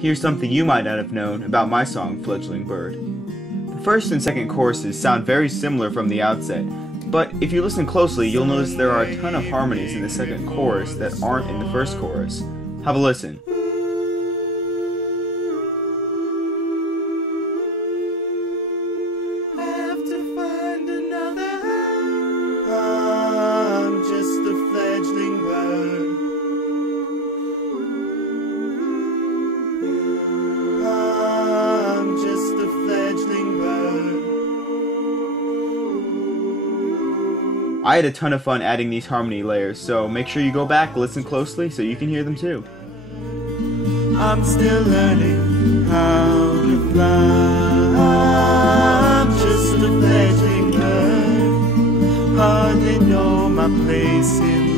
Here's something you might not have known about my song, Fledgling Bird. The first and second choruses sound very similar from the outset, but if you listen closely, you'll notice there are a ton of harmonies in the second chorus that aren't in the first chorus. Have a listen. Have to find another. I'm just a fledgling bird. I'm just a fledgling bird. I had a ton of fun adding these harmony layers, so make sure you go back, listen closely so you can hear them too. I'm still learning how to fly. I'm just a fledgling bird. Hardly know my place in